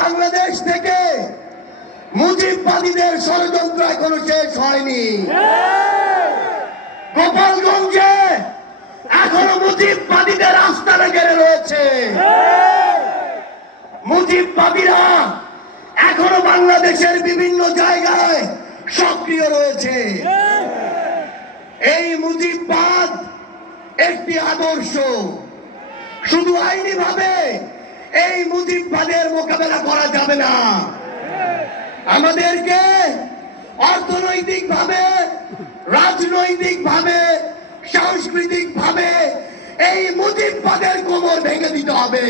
বাংলাদেশ থেকে মুজিববাদীদের ষড়যন্ত্র এখনো শেষ হয়নি। গোপালগঞ্জে এখনো মুজিববাদীদের আস্তানা ঘিরে রয়েছে। মুজিববাদীরা এখনো বাংলাদেশের বিভিন্ন জায়গায় সক্রিয় রয়েছে। এই মুজিববাদ একটি আদর্শ। শুধু আইনি ভাবে এই মুজিববাদের মোকাবেলা করা যাবে না। আমাদেরকে অর্থনৈতিক ভাবে, রাজনৈতিক ভাবে, সাংস্কৃতিক ভাবে এই মুজিববাদের কোমর ভেঙে দিতে হবে।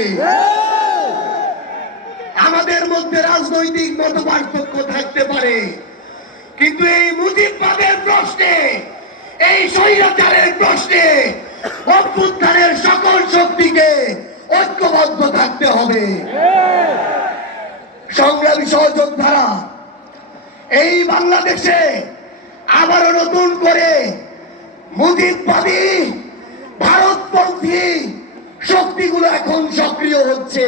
আমাদের মধ্যে রাজনৈতিক মতপার্থক্য থাকতে পারে, কিন্তু এই মুজিববাদের প্রশ্নে, এই স্বৈরাচারের প্রশ্নে অভ্যুত্থানের সকল শক্তিকে ঐক্যবদ্ধ থাকতে হবে। সংগ্রামী সহযোদ্ধারা, এই বাংলাদেশে আবারও নতুন করে মুজিববাদী ভারতপন্থী শক্তিগুলো এখন সক্রিয় হচ্ছে।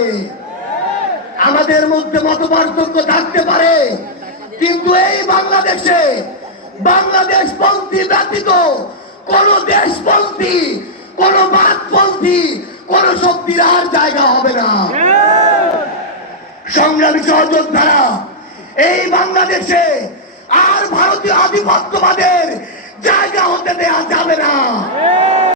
আমাদের মধ্যে মতপার্থক্য থাকতে পারে, কিন্তু এই বাংলাদেশে বাংলাদেশপন্থী ব্যতীত কোন দেশপন্থী, কোন বাদপন্থী, কোন শক্তির আর জায়গা হবে না। সংগ্রামী সহযোদ্ধারা, এই বাংলাদেশে আর ভারতীয় আধিপত্যবাদের জায়গা হতে দেওয়া যাবে না।